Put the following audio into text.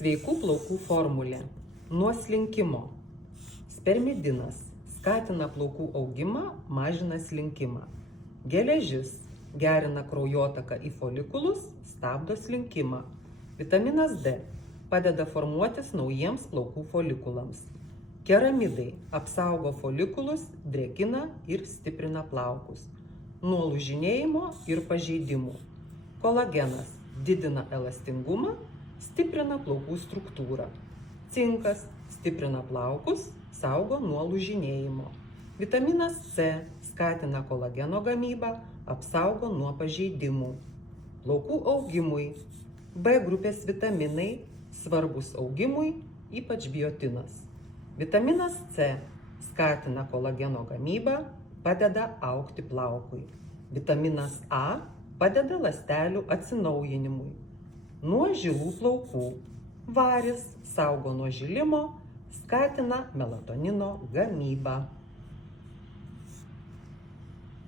Sveikų plaukų formulė. Nuo slinkimo. Spermidinas skatina plaukų augimą, mažina slinkimą. Geležis gerina kraujotaką į folikulus, stabdo slinkimą. Vitaminas D padeda formuotis naujiems plaukų folikulams. Keramidai apsaugo folikulus, drėkina ir stiprina plaukus nuo lūžinėjimo ir pažeidimų. Kolagenas didina elastingumą, stiprina plaukų struktūrą. Cinkas stiprina plaukus, saugo nuo lūžinėjimo. Vitaminas C skatina kolageno gamybą, apsaugo nuo pažeidimų. Plaukų augimui B grupės vitaminai svarbus augimui, ypač biotinas. Vitaminas C skatina kolageno gamybą, padeda augti plaukui. Vitaminas A padeda ląstelių atsinaujinimui. Nuo žilų plaukų. Varis saugo nuo žilimo, skatina melatonino gamybą.